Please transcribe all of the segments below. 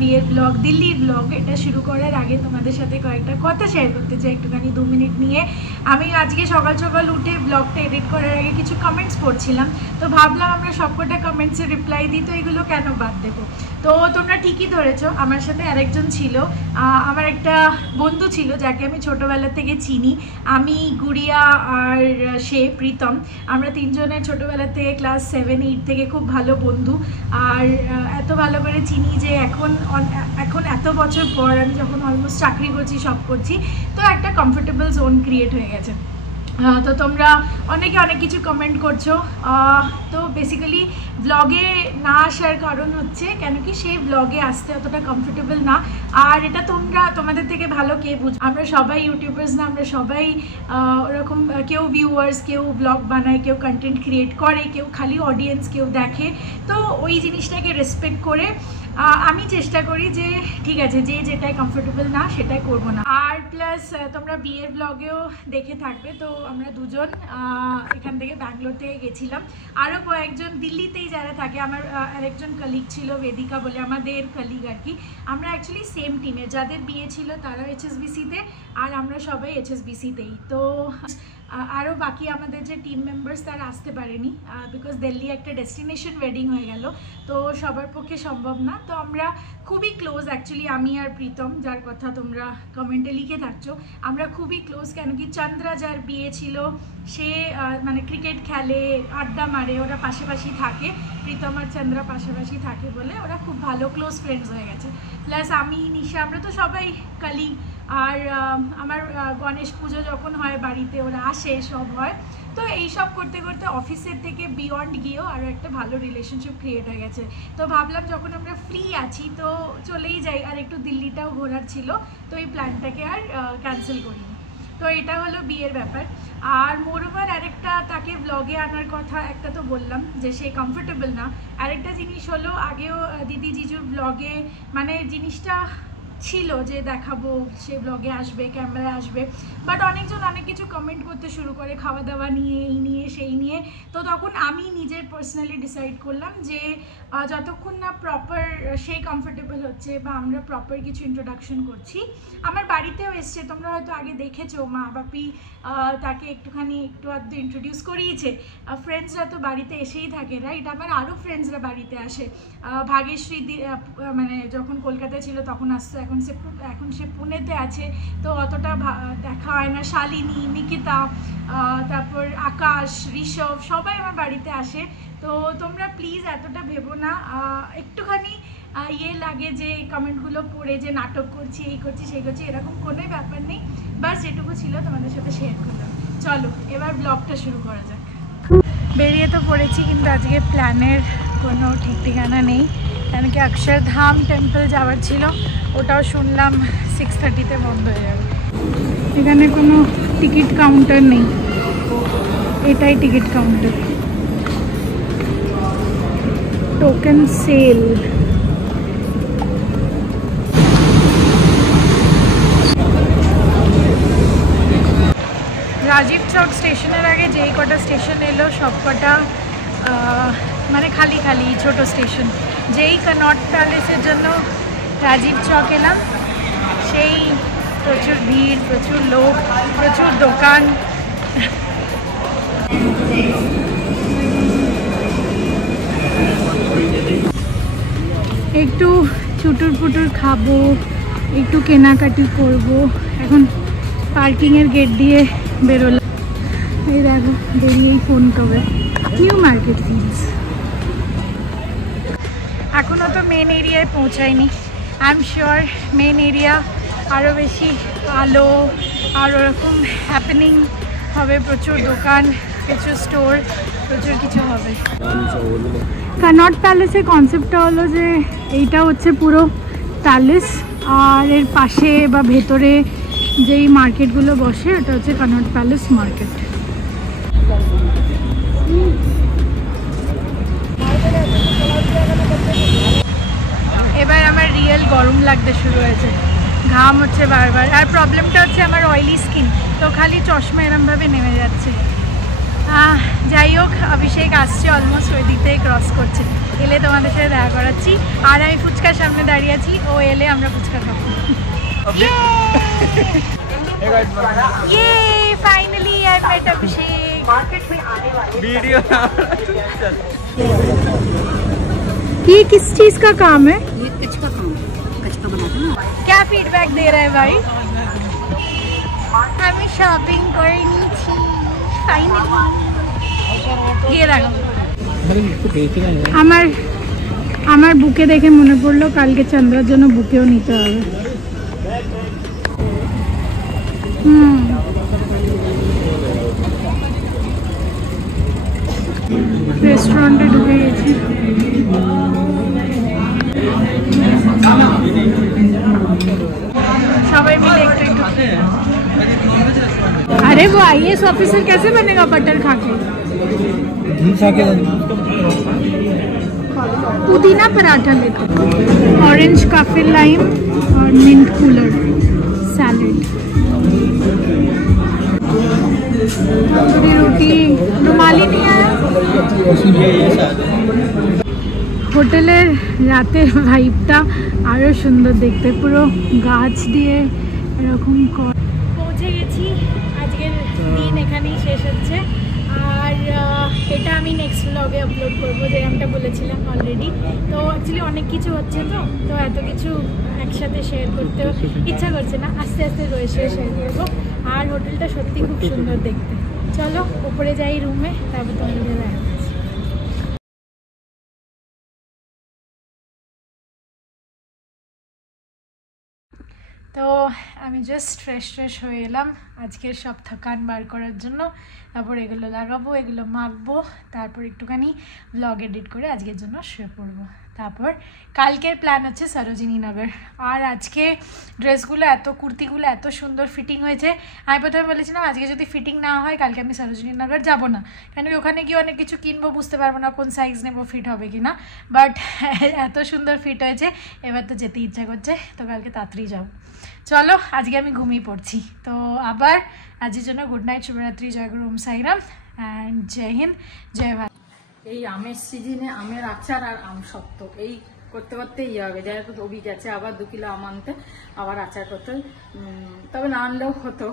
বিয়ের ব্লগ, দিল্লির ব্লগ এটা শুরু করার আগে তোমাদের সাথে কয়েকটা কথা শেয়ার করতে চাই একটুখানি 2 মিনিট নিয়ে। আমি আজকে সকাল সকাল উঠে ব্লগটা এডিট করার আগে কিছু কমেন্টস পড়ছিলাম, তো ভাবলাম আমরা সবকটা কমেন্টসে রিপ্লাই দিই, তো এগুলো কেন বাদ দেবো। তো তোমরা ঠিকই ধরেছো, আমার সাথে আরেকজন ছিল, আমার একটা বন্ধু ছিল যাকে আমি ছোটোবেলা থেকে চিনি। আমি, গুড়িয়া আর সে প্রীতম, আমরা তিনজনের ছোটোবেলা থেকে ক্লাস 7-8 থেকে খুব ভালো বন্ধু। আর এত ভালো করে চিনি যে এখন এত বছর পর আমি যখন অলমোস্ট চাকরি করছি, সব করছি, তো একটা কমফোর্টেবল জোন ক্রিয়েট হয়ে গেছে। তো তোমরা অনেকে অনেক কিছু কমেন্ট করছো। তো বেসিক্যালি ব্লগে না আসার কারণ হচ্ছে কেন কি সেই ব্লগে আসতে অতটা কমফোর্টেবল না। আর এটা তোমাদের থেকে ভালো কে বুঝ, আমরা সবাই ইউটিউবার্স না, আমরা সবাই ওরকম, কেউ ভিউয়ার্স, কেউ ব্লগ বানায়, কেউ কন্টেন্ট ক্রিয়েট করে, কেউ খালি অডিয়েন্স, কেউ দেখে। তো ওই জিনিসটাকে রেসপেক্ট করে আমি চেষ্টা করি যে ঠিক আছে, যে যেটাই কমফোর্টেবল না সেটাই করবো না। আর প্লাস তোমরা বিয়ের ব্লগেও দেখে থাকবে, তো আমরা দুজন এখান থেকে ব্যাঙ্গালোর থেকে গেছিলাম, আরও কয়েকজন দিল্লিতেই যারা থাকে। আমার আরেকজন কলিগ ছিল বেদিকা বলে, আমাদের কলিগ আর কি। আমরা অ্যাকচুয়ালি সেম টিমে, যাদের বিয়ে ছিল তারা HSBC-তে আর আমরা সবাই HSBC-তেই। তো আরও বাকি আমাদের যে টিম মেম্বার্স তারা আসতে পারেনি, বিকজ দিল্লি একটা ডেস্টিনেশন ওয়েডিং হয়ে গেল, তো সবার পক্ষে সম্ভব না। তো আমরা খুবই ক্লোজ অ্যাকচুয়ালি, আমি আর প্রীতম, যার কথা তোমরা কমেন্টে লিখে থাকছো, আমরা খুবই ক্লোজ। কেন কি চন্দ্রা যার বিয়ে ছিল সে মানে ক্রিকেট খেলে, আড্ডা মারে, ওরা পাশাপাশি থাকে, প্রীতম আর চন্দ্রা পাশাপাশি থাকে বলে ওরা খুব ভালো ক্লোজ ফ্রেন্ডস হয়ে গেছে। প্লাস আমি, নিশা, আমরা তো সবাই কলিগ। আর আমার গণেশ পুজো যখন হয় বাড়িতে ওরা আসে, সব হয়। তো এইসব করতে করতে অফিসের থেকে বিয়ন্ড গিয়েও আরও একটা ভালো রিলেশনশিপ ক্রিয়েট হয়ে গেছে। তো ভাবলাম যখন আমরা ফ্রি আছি তো চলেই যাই, আর একটু দিল্লিটাও ঘোরার ছিল, তো এই প্ল্যানটাকে আর ক্যান্সেল করিনি। তো এটা হলো বিয়ের ব্যাপার। আর মোরওভার আরেকটা, তাকে ব্লগে আনার কথা একটা তো বললাম যে সে কমফোর্টেবল না। আরেকটা জিনিস হলো, আগেও দিদি জিজুর ব্লগে মানে জিনিসটা ছিল যে দেখাবো, সে ব্লগে আসবে, ক্যামেরায় আসবে, বাট অনেকজন অনেক কিছু কমেন্ট করতে শুরু করে খাওয়া দাওয়া নিয়ে, এই নিয়ে সেই নিয়ে। তো তখন আমি নিজের পার্সোনালি ডিসাইড করলাম যে যতক্ষণ না প্রপার সেই কমফোর্টেবল হচ্ছে বা আমরা প্রপার কিছু ইন্ট্রোডাকশন করছি। আমার বাড়িতেও এসছে, তোমরা হয়তো আগে দেখেছো, মা বাপি তাকে একটু আধটু ইন্ট্রোডিউস করিয়েছে। ফ্রেন্ডসরা তো বাড়িতে এসেই থাকে, রাইট? আবার আরও ফ্রেন্ডসরা বাড়িতে আসে। ভাগ্যশ্রী মানে যখন কলকাতায় ছিল তখন আসতো, এখন সে পুনেতে আছে, তো অতটা দেখা হয় না। শালিনী, নিকিতা, তারপর আকাশ, ঋষভ, সবাই আমার বাড়িতে আসে। তো তোমরা প্লিজ এতটা ভেবো না, একটুখানি লাগে যে কমেন্টগুলো পড়ে যে নাটক করছি, এই করছি, সেই করছি, এরকম কোনোই ব্যাপার নেই। বাস যেটুকু ছিল তোমাদের সাথে শেয়ার করলাম। চলো এবার ব্লগটা শুরু করা যাক। বেরিয়ে তো পড়েছি, কিন্তু আজকে প্ল্যানের কোনো ঠিক ঠিকানা নেই, কেন কি অক্ষরধাম টেম্পল যাওয়ার ছিল, ওটাও শুনলাম 6:30-তে বন্ধ হয়ে যাবে। এখানে কোনো টিকিট কাউন্টার নেই, এটাই ticket counter. Token sale. Rajiv Chowk স্টেশনের আগে যেই কটা স্টেশন এলো সব কটা মানে খালি খালি ছোট স্টেশন। যেই কনট প্যালেসের জন্য রাজীব চক এলাম, সেই প্রচুর ভিড়, প্রচুর লোক, প্রচুর দোকান। একটু চুটুর পুটুর খাবো, একটু কেনাকাটি করব। এখন পার্কিংয়ের গেট দিয়ে বেরোলাম, এই দেখো বেরিয়েই ফোন করবে। New market fields. এখনও তো মেন এরিয়ায় পৌঁছায়নি। I am sure main area আরও বেশি আলো আর ওরকম হ্যাপেনিং হবে, প্রচুর দোকান, প্রচুর স্টোর, প্রচুর কিছু হবে। কনট প্যালেসের কনসেপ্টটা হলো যে এইটা হচ্ছে পুরো প্যালেস, আর এর পাশে বা ভেতরে যেই মার্কেটগুলো বসে ওটা হচ্ছে কনট প্যালেস মার্কেট। এবার আমার রিয়েল গরম লাগতে শুরু হয়েছে, ঘাম হচ্ছে বারবার। আর প্রবলেমটা হচ্ছে আমার অয়েলি স্কিন, তো খালি চশমা এরমভাবে নেমে যাচ্ছে। যাই হোক, অভিষেক আসছে, অলমোস্ট ওই দিক থেকে ক্রস করছে, এলে তোমাদের সাথে দেখা করাচ্ছি। আর আমি ফুচকার সামনে দাঁড়িয়ে আছি, ও এলে আমরা ফুচকা খাবো। ये finally I met Abhishek. Market में आने वाले वीडियो। ये किस चीज का काम है? ये कच का काम, कच का बनाते हैं। क्या फीडबैक दे रहा है भाई? हमें शॉपिंग करनी थी फाइनली। ये रहा আমার বুকে দেখে মনে পড়লো কালকে চন্দ্রার জন্য বুকেও নিতে হবে। রেস্টুরেন্টে ঢুকে গেছি। সবাই মিলে একটু अरे वो आईएएस ऑफिसर कैसे बनेगा बटर खा के? पुदीना पराठा लेते, ऑरेंज काफे लाइम और मिंट कूलर सैलेड, तंदूरी रोटी, रुमाली नहीं आया। হোটেলের রাতের ভাইবটা আরও সুন্দর দেখতে, পুরো গাছ দিয়ে এরকম পৌঁছে গেছি। আজকের দিন এখানেই শেষ হচ্ছে, আর এটা আমি নেক্সট ব্লগে আপলোড করবো, যেরকমটা বলেছিলাম অলরেডি। তো অ্যাকচুয়ালি অনেক কিছু হচ্ছে, তো এত কিছু একসাথে শেয়ার করতেও ইচ্ছা করছে না, আস্তে আস্তে রয়েছে শেয়ার করবো। আর হোটেলটা সত্যি খুব সুন্দর দেখতে। চলো উপরে যাই রুমে, তারপর তোমাদের দেখা যাচ্ছে। তো আমি জাস্ট ফ্রেশ হয়ে এলাম আজকের সব থকান বার করার জন্য। তারপর এগুলো লাগাবো, এগুলো মাখবো, তারপর একটুখানি ব্লগ এডিট করে আজকের জন্য শুয়ে পড়বো। তারপর কালকের প্ল্যান হচ্ছে সরোজিনী নগর। আর আজকে ড্রেসগুলো কুর্তিগুলো এত সুন্দর ফিটিং হয়েছে। আমি প্রথমে বলেছিলাম আজকে যদি ফিটিং না হয় কালকে আমি সরোজিনী নগর যাবো না, কেন কি ওখানে গিয়ে অনেক কিছু কিনবো, বুঝতে পারবো না কোন সাইজ নেবো, ফিট হবে কি না। বাট এত সুন্দর ফিট হয়েছে, এবার তো যেতে ইচ্ছা করছে, তো কালকে তাড়াতাড়ি যাবো। চলো আজকে আমি ঘুমিয়ে পড়ছি। তো আবার আজকের জন্য গুড নাইট, শুভরাত্রি, জয় গুরু, ওম সাইরাম অ্যান্ড জয় হিন্দ, জয় ভারত। এই আমের সিজনে আমের আচার আর আম সত্ত্ব এই করতে করতে ইয়ে হবে। যাই হোক অভি গেছে আবার 2 কিলো আম আনতে, আবার আচার করতে, তবে না আনলেও হতো,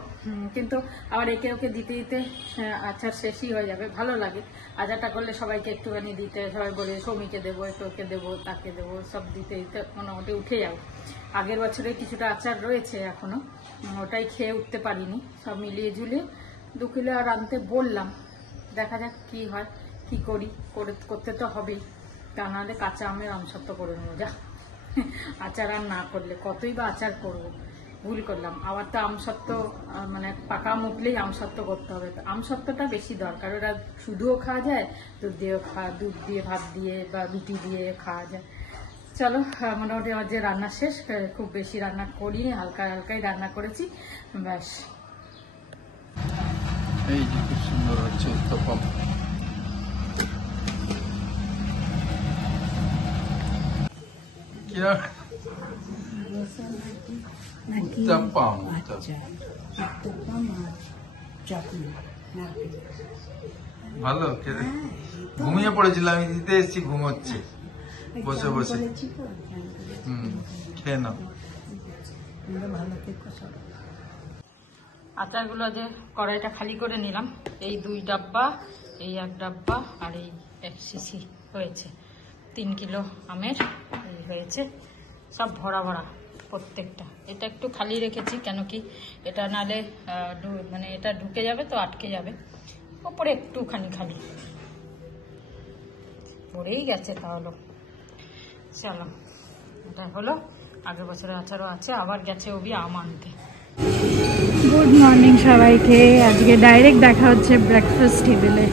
কিন্তু আবার একে ওকে দিতে দিতে আচার শেষই হয়ে যাবে। ভালো লাগে আচারটা করলে, সবাইকে একটুখানি দিতে, সবাই বলে সৌমিকে দেবো, একটু ওকে দেবো, তাকে দেবো, সব দিতে দিতে মোটামুটি উঠে যাবে। আগের বছরে কিছুটা আচার রয়েছে এখনো, ওটাই খেয়ে উঠতে পারিনি। সব মিলিয়ে ঝুলিয়ে 2 কিলো আর আনতে বললাম, দেখা যাক কি হয়, কি করি, করতে তো হবেই, তা নাহলে কাঁচা আমের আমসত্ব করে নেবো। যা আচার আর না করলে কতই বা আচার করবো, ভুল করলাম। আবার তো আমসত্ব মানে পাকা মুখলেই আমসত্ব করতে হবে, তো আমসত্বটা বেশি দরকার। ওরা শুধুও খাওয়া যায়, দুধ দিয়ে ভাত দিয়ে বা রুটি দিয়ে খাওয়া যায়। চলো মোটামুটি আমার যে রান্না শেষ, খুব বেশি রান্না করিনি, হালকাই রান্না করেছি, ব্যাস। এই যে খুব সুন্দর হচ্ছে উত্তপম। ভালো খেতে, ঘুমিয়ে পড়েছিলাম, আমি দিতে এসেছি, ঘুমোচ্ছে বসে বসে। খেয়ে নাও। আচারগুলো যে কড়াইটা খালি করে নিলাম, এই 2 ডাব্বা, এই 1 ডাব্বা আর এই 1 শিশি হয়েছে। 3 কিলো আমের হয়েছে, সব ভরা প্রত্যেকটা। এটা একটু খালি রেখেছি, কেন কি এটা নালে মানে এটা ঢুকে যাবে তো, আটকে যাবে। ওপরে একটুখানি খালি পড়েই গেছে। তাহলে চলো, এটা হলো। আগের বছরের আচারও আছে, আবার গেছে অভি আম আনতে। গুড মর্নিং সবাইকে। আজকে ডাইরেক্ট দেখা হচ্ছে ব্রেকফাস্ট টেবিলে।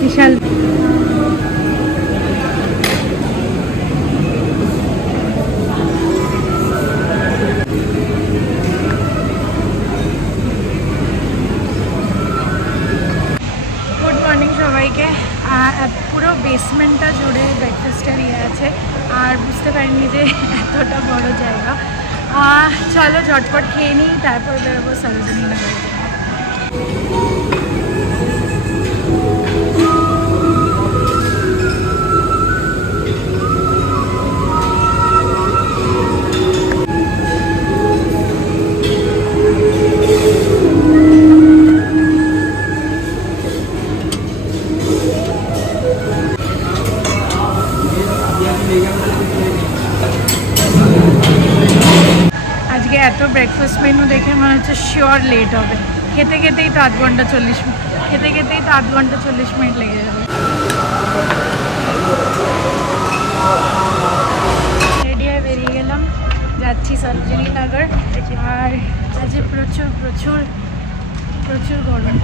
বিশাল সবাইকে। পুরো বেসমেন্টটা জুড়ে ব্রেকফাস্টের ইয়ে আছে, আর বুঝতে পারিনি যে এত এতটা বড় জায়গা। চলো ঝটপট খেয়ে নিই, তারপর বেরোবো সরোজিনী নগরে। আজকে এত ব্রেকফাস্ট মেনু দেখে মনে হচ্ছে শিওর লেট হবে। খেতে খেতেই তো আধ ঘন্টা 40 মিনিট লেগে যাবে। রেডি হয়ে বেরিয়ে গেলাম, যাচ্ছি সরোজিনী নগর। আর আজ প্রচুর প্রচুর প্রচুর গরম।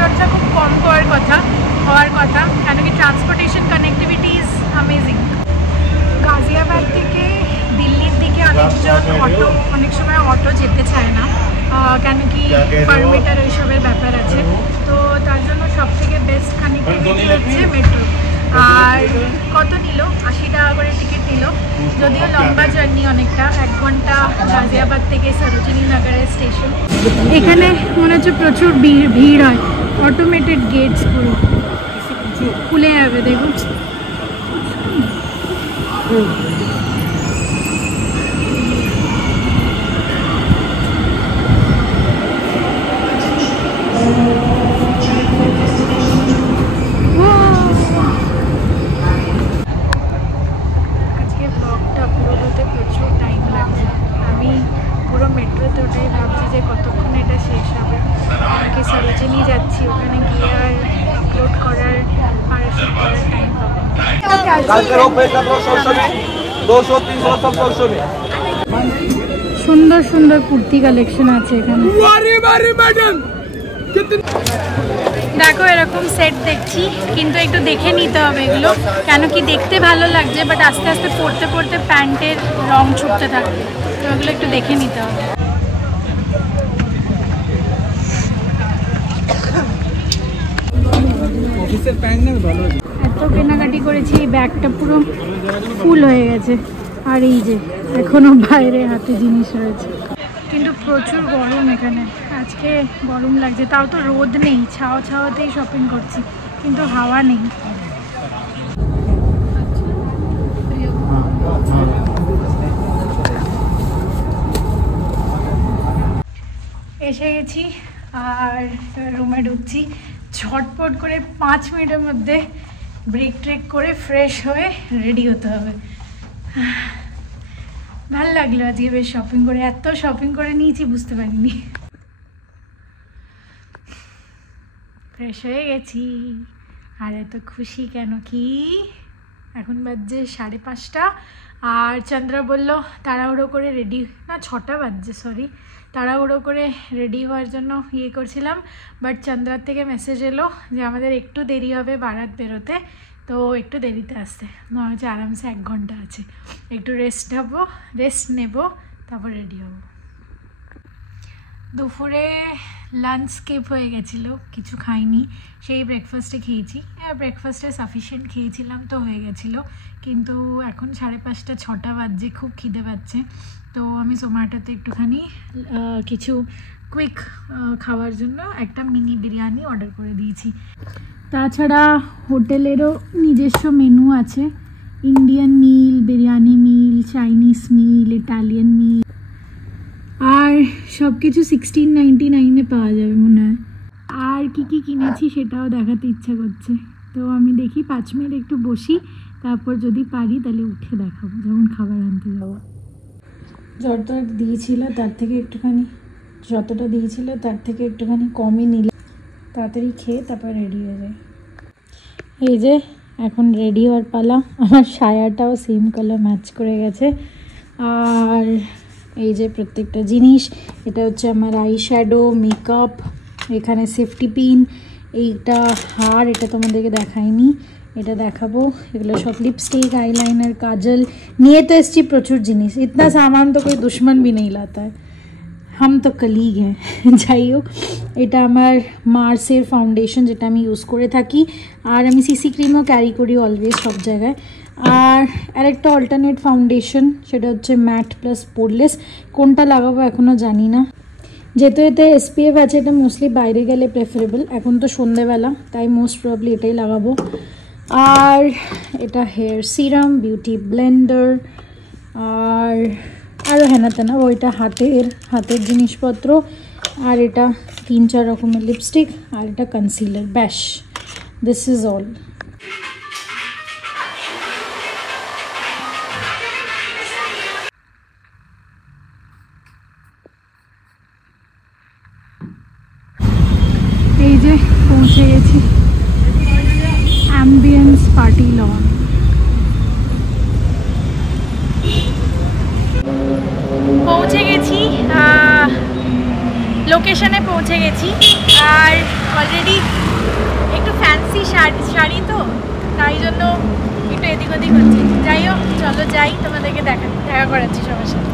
খরচা খুব কম হওয়ার কথা, কেন কি transportation connectivity is amazing. Ghaziabad থেকে দিল্লির দিকে অনেক সময় অটো যেতে চায় না, কেন কি পারমিটার ওইসবের ব্যাপার আছে। তো তার জন্য সব থেকে বেস্ট কানেক্টিভিটি হচ্ছে মেট্রো। আর কত নিল? 80 টাকা করে টিকিট নিল, যদিও লম্বা জার্নি অনেকটা, 1 ঘন্টা গাজিয়াবাদ থেকে সরোজিনী নগরের স্টেশন। এখানে মনে হচ্ছে প্রচুর ভিড় হয়, অটোমেটেড গেটস পুরো খুলে যাবে, দেখুন। আজকে ব্লগটা আপলোড হতে প্রচুর টাইম লাগছে। আমি পুরো মেট্রোতে ওটাই ভাবছি যে কতক্ষণ এটা শেষ হবে। আমাকে সরোজিনী যাচ্ছি, ওখানে গিয়ে আর আপলোড করার আর এসব করার টাইম পাবো। সুন্দর সুন্দর কুর্তি কালেকশন আছে এখানে। দেখো এরকম সেট দেখছি, কিন্তু একটু দেখে নিতে হবে এগুলো, কেন কি দেখতে ভালো লাগছে, বাট আস্তে আস্তে পরতে পরতে প্যান্টের রং ছুটতে থাকবে, তো এগুলো একটু দেখে নিতে হবে। এত কেনাকাটি করেছি, ব্যাগটা পুরো ফুল হয়ে গেছে। আর এই যে এখনো বাইরে হাতে জিনিস রয়েছে, কিন্তু প্রচুর গরম এখানে। আজকে গরম লাগছে, তাও তো রোদ নেই, ছাওয়াতেই শপিং করছি, কিন্তু হাওয়া নেই। এসে গেছি আর রুমে ঢুকছি। ঝটপট করে 5 মিনিটের মধ্যে ব্রেক ট্রেক করে ফ্রেশ হয়ে রেডি হতে হবে। ভালো লাগলো আজকে বেশ শপিং করে, এত শপিং করে নিয়েছি বুঝতে পারিনি। ফ্রেশ হয়ে গেছি আর এত খুশি কেন কি এখন বাজছে 5:30। আর চন্দ্রা বলল তাড়াহুড়ো করে রেডি, না 6টা বাজছে, সরি, তাড়াহুড়ো করে রেডি হওয়ার জন্য করছিলাম। বাট চন্দ্রার থেকে মেসেজ এলো যে আমাদের একটু দেরি হবে বারাত বেরোতে, তো একটু দেরিতে আসতে। মনে হচ্ছে আরামসে 1 ঘন্টা আছে, একটু রেস্ট নেব, তারপর রেডি হব। দুপুরে লাঞ্চ স্কিপ হয়ে গেছিলো, কিছু খাইনি, সেই ব্রেকফাস্টে খেয়েছি। ব্রেকফাস্টে সাফিসিয়েন্ট খেয়েছিলাম তো হয়ে গেছিলো, কিন্তু এখন 5:30 6টা বাজছে, খুব খিদে পাচ্ছে। তো আমি জোম্যাটোতে একটুখানি কিছু কুইক খাওয়ার জন্য একটা মিনি বিরিয়ানি অর্ডার করে দিয়েছি। তাছাড়া হোটেলেরও নিজস্ব মেনু আছে, ইন্ডিয়ান মিল, বিরিয়ানি মিল, চাইনিজ মিল, ইটালিয়ান মিল, আর সব কিছু 1699-এ পাওয়া যাবে মনে হয়। আর কি কি কিনেছি সেটাও দেখাতে ইচ্ছা করছে, তো আমি দেখি 5 মিনিট একটু বসি, তারপর যদি পারি তাহলে উঠে দেখাবো যখন খাবার আনতে যাবো। যতটা দিয়েছিল তার থেকে একটুখানি কমই নিলে তাড়াতাড়ি খেয়ে তারপর রেডি হয়ে যায়। এই যে এখন রেডি হওয়ার পালা, আমার সায়াটাও সেম কালার ম্যাচ করে গেছে। আর এই যে প্রত্যেকটা জিনিস, এটা হচ্ছে আমার আই শ্যাডো, মেকআপ, এখানে সেফটি পিন, এইটা হার, এটা তোমাদেরকে দেখাইনি, এটা দেখাবো। এগুলো সব লিপস্টিক, আইলাইনার, কাজল নিয়ে তো এসছি প্রচুর জিনিস। ইতনা সামান তো कोई दुश्मन भी नहीं लाता है। হাম তো কলিগ হ্যাঁ। যাই হোক, এটা আমার মার্সের ফাউন্ডেশন, যেটা আমি ইউজ করে থাকি। আর আমি সিসি ক্রিমও ক্যারি করি অলওয়েজ সব জায়গায়। আর আরেকটা অল্টারনেট ফাউন্ডেশন, সেটা হচ্ছে ম্যাট প্লাস পোরলেস। কোনটা লাগাবো এখনও জানি না, যেহেতু এতে SPF আছে। এটা মোস্টলি বাইরে গেলে প্রেফারেবল, এখন তো সন্ধেবেলা, তাই মোস্ট প্রবলি এটাই লাগাবো। আর এটা হেয়ার সিরাম, বিউটি ব্লেন্ডার, আর আরও হেনা তেনা, ওইটা হাতের জিনিসপত্র। আর এটা 3-4 রকমের লিপস্টিক, আর এটা কনসিলার। ব্যাস, দিস ইজ অল। এই যে পৌঁছে গেছি অ্যাম্বিয়েন্স পার্টি লন। পৌঁছে গেছি, লোকেশনে পৌঁছে গেছি। আর অলরেডি একটু ফ্যান্সি শাড়ি তো, তাই জন্য একটু এদিক ওদিক হচ্ছে। যাই হোক, চলো যাই, তোমাদেরকে দেখা করাচ্ছি সবার সাথে।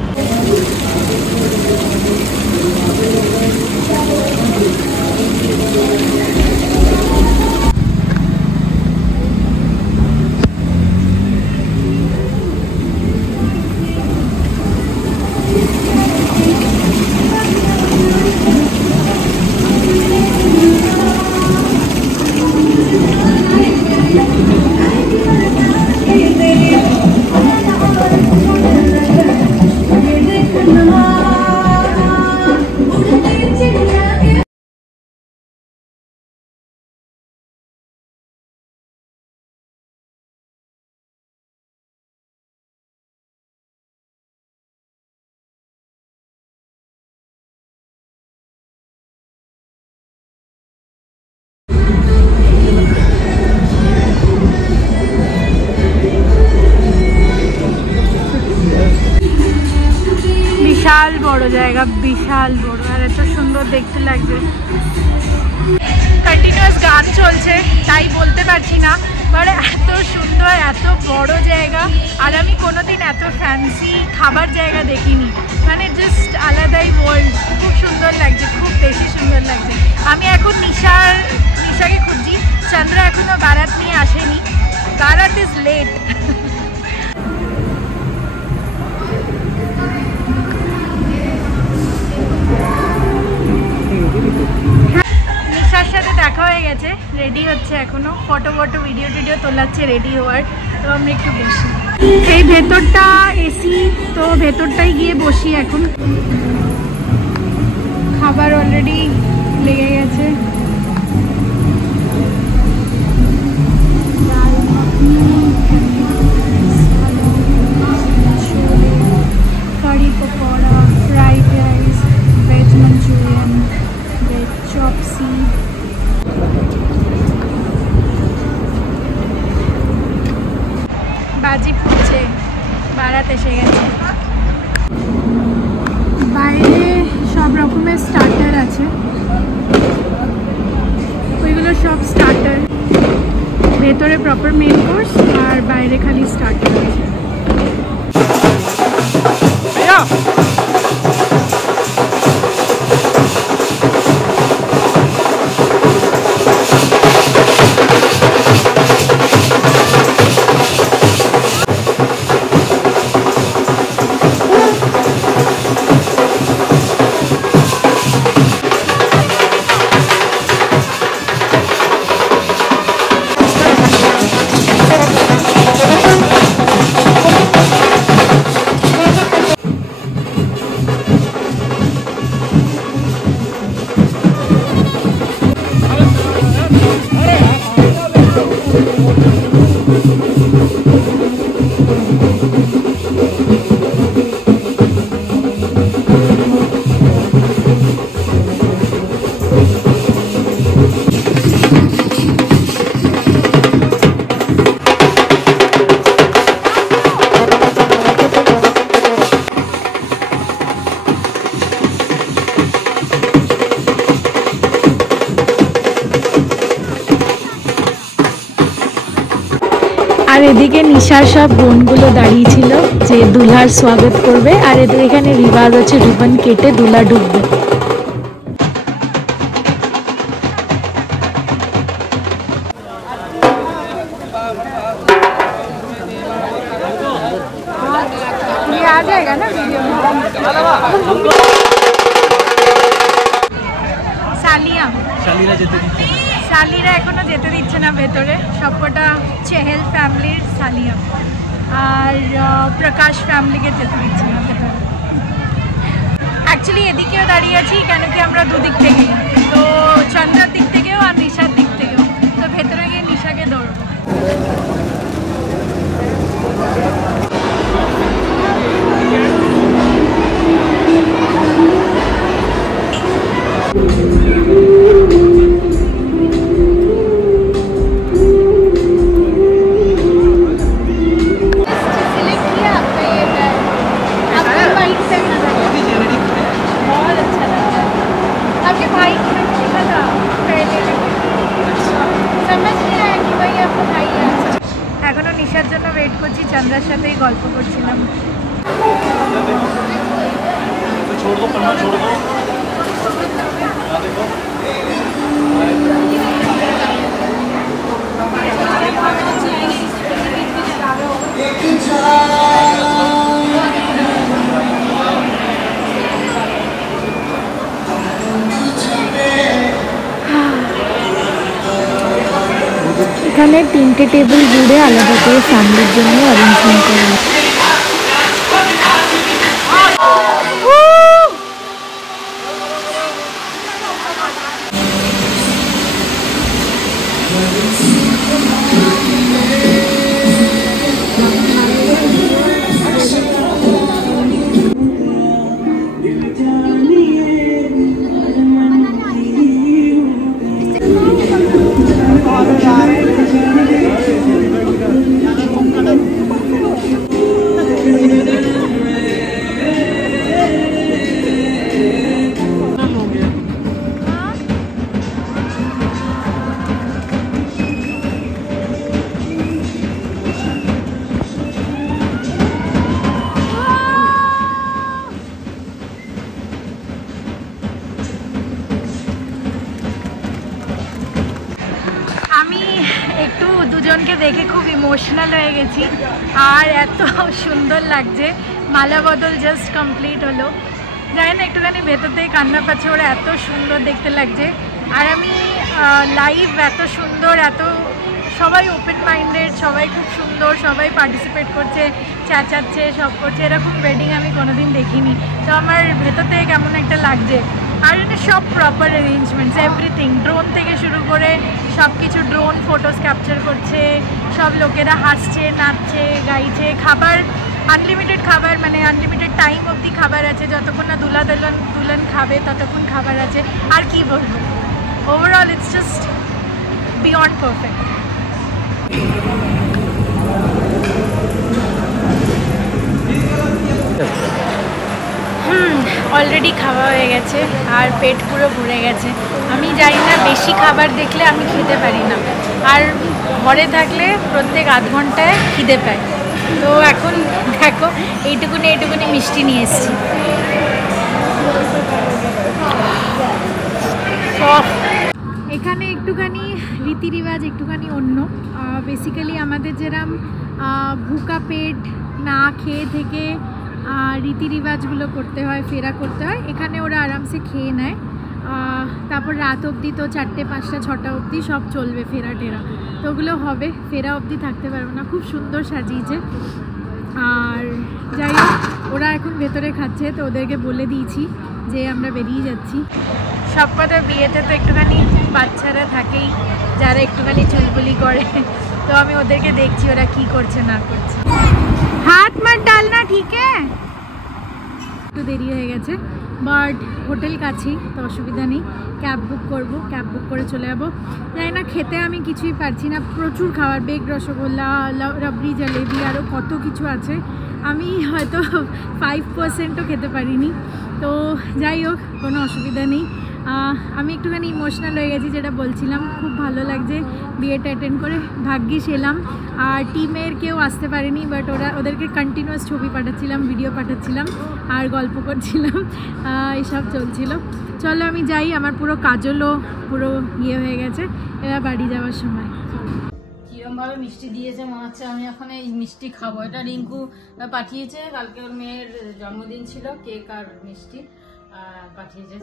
বিশাল বড় জায়গা, বিশাল বড়, আর এত সুন্দর দেখতে লাগছে। কন্টিনিউয়াস গান চলছে, তাই বলতে পারছি না, বাট এত সুন্দর, এত বড় জায়গা। আর আমি কোনোদিন এত ফ্যান্সি খাবার জায়গা দেখিনি, মানে জাস্ট আলাদাই ওয়ার্ল্ড। খুব সুন্দর লাগছে, খুব বেশি সুন্দর লাগছে। আমি এখন নিশাকে খুঁজছি। চন্দ্র এখনো বারাত নিয়ে আসেনি, বারাত ইজ লেট। নিশার সাথে দেখা হয়ে গেছে, রেডি হচ্ছে, এখনো ফটো ভিডিও তোলাচ্ছে রেডি হওয়ার। তো আমরা একটু বসি, এই ভেতরটা এসি, তো ভেতরটাই গিয়ে বসি এখন। খাবার অলরেডি লেগে গেছে, curry pakora, fried rice, veg manchurian, veg chopsuey. বাজি ফুটছে, বারাত এসে গেছে। বাইরে সব রকমের স্টার্টার আছে, ওইগুলো সব স্টার্টার। ভেতরে প্রপার মেন কোর্স, আর বাইরে খালি স্টার্টার আছে। এদিকে নিশার সব বোনগুলো দাঁড়িয়েছিল যে দুলহার স্বাগত করবে, আর এদের এখানে রিবাজ আছে রিবন কেটে দুলহা ঢুকবে। आ जाएगा ना वीडियो में। শালিরা এখনো যেতে দিচ্ছে না ভেতরে, সবকটা চেহেল ফ্যামিলির সালিয়া, আর প্রকাশ ফ্যামিলিকে যেতে দিচ্ছে না ভেতরে। অ্যাকচুয়ালি এদিকেও দাঁড়িয়ে আছি কেন কি আমরা দুদিক থেকে, তো চন্দ্রার দিক থেকেও আর নিশার দিক থেকেও, তো ভেতরে গিয়ে নিশাকে দৌড়বো। এখনো নিশার জন্য ওয়েট করছি, চন্দ্রার সাথেই গল্প করছিলাম। এখানে 3টে টেবিল জুড়ে আলাদা করে ফ্যামিলির জন্য অ্যারেঞ্জমেন্ট করা আছে। দুজনকে দেখে খুব ইমোশনাল হয়ে গেছি, আর এত সুন্দর লাগছে। মালা বদল জাস্ট কমপ্লিট হলো, জানি না একটুখানি ভেতর থেকে কান্না পাচ্ছে, ওরা এত সুন্দর দেখতে লাগছে। আর আমি লাইভ এত সুন্দর, এত সবাই ওপেন মাইন্ডেড, সবাই খুব সুন্দর, সবাই পার্টিসিপেট করছে, চেঁচাচ্ছে, সব করছে, এরকম ওয়েডিং আমি কোনোদিন দেখিনি। তো আমার ভেতর থেকে কেমন একটা লাগছে। আর এখানে সব প্রপার অ্যারেঞ্জমেন্টস, এভরিথিং, ড্রোন থেকে শুরু করে সব কিছু, ড্রোন ফটোস ক্যাপচার করছে, সব লোকেরা হাসছে, নাচছে, গাইছে, খাবার আনলিমিটেড খাবার, মানে আনলিমিটেড টাইম অবধি খাবার আছে, যতক্ষণ না দুলহন খাবে ততক্ষণ খাবার আছে। আর কি বলবো, overall it's just beyond perfect. Already খাওয়া হয়ে গেছে আর পেট পুরো ভরে গেছে। আমি জানি না, বেশি খাবার দেখলে আমি খেতে পারি না, আর ঘরে থাকলে প্রত্যেক আধ ঘন্টায় খিদে পায়। তো এখন দেখো এইটুকুনি মিষ্টি নিয়ে এসেছি। এখানে একটুখানি রীতি রিবাজ একটুখানি অন্য। বেসিক্যালি আমাদের যেরকম ভুকা পেট না খেয়ে থেকে রীতি রিবাজগুলো করতে হয়, ফেরা করতে হয়, এখানে ওরা আরামসে খেয়ে নেয়। তারপর রাত অবধি তো 4টে 5টা 6টা অবধি সব চলবে ফেরা টেরা, তো ওগুলো হবে, ফেরা অবধি থাকতে পারবে না। খুব সুন্দর সাজিয়েছে। আর যাই হোক, ওরা এখন ভেতরে খাচ্ছে, তো ওদেরকে বলে দিয়েছি যে আমরা বেরিয়ে যাচ্ছি। সব কথা বিয়েতে তো একটুখানি বাচ্চারা থাকেই যারা একটুখানি চুলবুলি করে, তো আমি ওদেরকে দেখছি ওরা কি করছে না করছে। হাত মার ডালনা, ঠিক আছে? একটু দেরি হয়ে গেছে, বাট হোটেল কাছেই, তো অসুবিধা নেই। ক্যাব বুক করবো, ক্যাব বুক করে চলে যাবো। জানি না, খেতে আমি কিছুই পারছি না, প্রচুর খাবার, বেগ রসগোল্লা, রাবড়ি জলেবি, আরও কত কিছু আছে, আমি হয়তো 5%ও খেতে পারিনি। তো যাই হোক, কোনো অসুবিধা নেই। আমি একটুখানি ইমোশনাল হয়ে গেছি, যেটা বলছিলাম। খুব ভালো লাগছে বিয়েটা অ্যাটেন্ড করে, ভাগ্যিস এলাম। আর টিমের কেউ আসতে পারেনি, বাট ওদেরকে কন্টিনিউয়াস ছবি পাঠাচ্ছিলাম, ভিডিও পাঠাচ্ছিলাম আর গল্প করছিলাম, এসব চলছিল। চলো আমি যাই, আমার পুরো কাজলও পুরো ইয়ে হয়ে গেছে, এবার বাড়ি যাওয়ার সময়। কিরমভাবে মিষ্টি দিয়েছে মনে হচ্ছে আমি এখন এই মিষ্টি খাবো। এটা রিঙ্কু পাঠিয়েছে, কালকে ওর মেয়ের জন্মদিন ছিল, কেক আর মিষ্টি পাঠিয়েছে।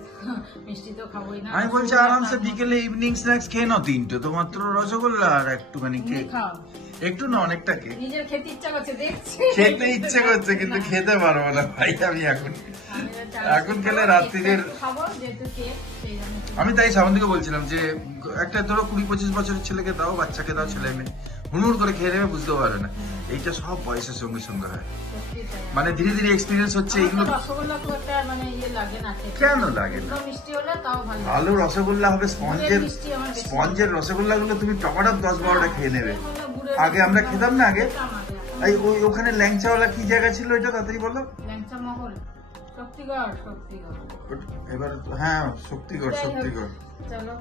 মিষ্টি তো খাবোই না। আমি বলছি আরামসে বিকেলে ইভিনিং স্ন্যাক্স খেয়ে নাও, 3টে তো মাত্র রসগোল্লা আর একটুখানি কেক। খাও, একটু না অনেকটা কেক। নিজের খেতে ইচ্ছা করছে, দেখছি খেতে ইচ্ছে করছে কিন্তু খেতে পারবো না ভাই আমি এখন খেলে রাত্রিদের খাবো যেহেতু কেক, সেই জন্য। আমি তাই সামন্দিকে বলছিলাম যে একটা ধরো 20-25 বছরের ছেলেকে দাও, বাচ্চাকে দাও, ছেলে মেয়ে হুড়মুড় করে খেয়ে নেবে, বুঝতেও পারবে না। এইটা সব বয়সের সঙ্গে সঙ্গে হয়, মানে ধীরে ধীরে এক্সপিরিয়েন্স হচ্ছে এইগুলো। রসগোল্লা খুব একটা মানে ইয়ে লাগে না, কেন লাগে না? মিষ্টি হলে তাও ভালো। ভালো রসগোল্লা হবে, স্পঞ্জের রসগোল্লা গুলো তুমি টপাটপ 10-12টা খেয়ে নেবে। আগে আমরা খেতাম না, আগে ওখানে ল্যাংচাওয়ালা কি জায়গা ছিল এটা তাড়াতাড়ি বলো। ল্যাংচা মহল, শক্তিগড়। এবার হ্যাঁ শক্তিগড়। চলো,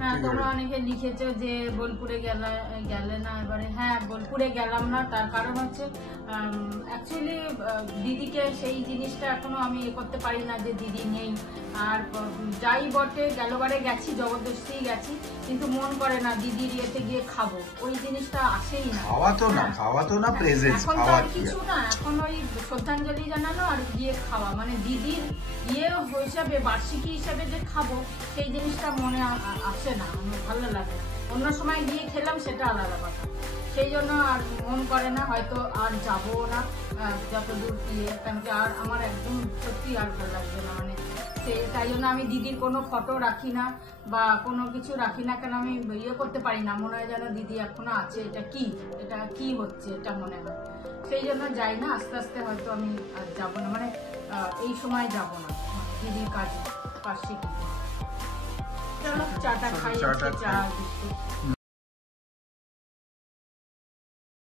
হ্যাঁ তোমরা অনেকে লিখেছো যে বোলপুরে গেলে না। এবারে হ্যাঁ বোলপুরে গেলাম না, তার কারণ হচ্ছে অ্যাকচুয়ালি দিদিকে সেই জিনিসটা এখনো আমি করতে পারি না যে দিদি নেই। আর যাই বটে গেলবারে গেছি, জবরদস্তি গেছি, কিন্তু মন করে না দিদির ইয়েতে গিয়ে খাবো, ওই জিনিসটা আসেই না। খাওয়া তো না প্রেজেন্স, এখন তো আর কিছু না, এখন ওই শ্রদ্ধাঞ্জলি জানানো আর গিয়ে খাওয়া, মানে দিদির ইয়ে হিসাবে বার্ষিকী হিসাবে যে খাবো সেই জিনিসটা মনে আসে না, ভালো লাগে। অন্য সময় গিয়ে খেলাম সেটা আলাদা কথা, সেই জন্য আর মন করে না, হয়তো আর যাবো না যতদূর ইয়ে, কারণ কি আর আমার একদম সত্যি আর ভালো লাগবে না। মানে তাই জন্য আমি দিদির কোনো ফটো রাখি না বা কোনো কিছু রাখি না, কেন আমি ইয়ে করতে পারি না, মনে হয় যেন দিদি এখনো আছে, এটা কি হচ্ছে এটা মনে হয়, সেই জন্য যাই না। আস্তে আস্তে হয়তো আমি আর যাবো না, মানে এই সময় যাবো না দিদির কাজে বার্ষিকী। চলো চাটা খাই, চা বিস্কুট।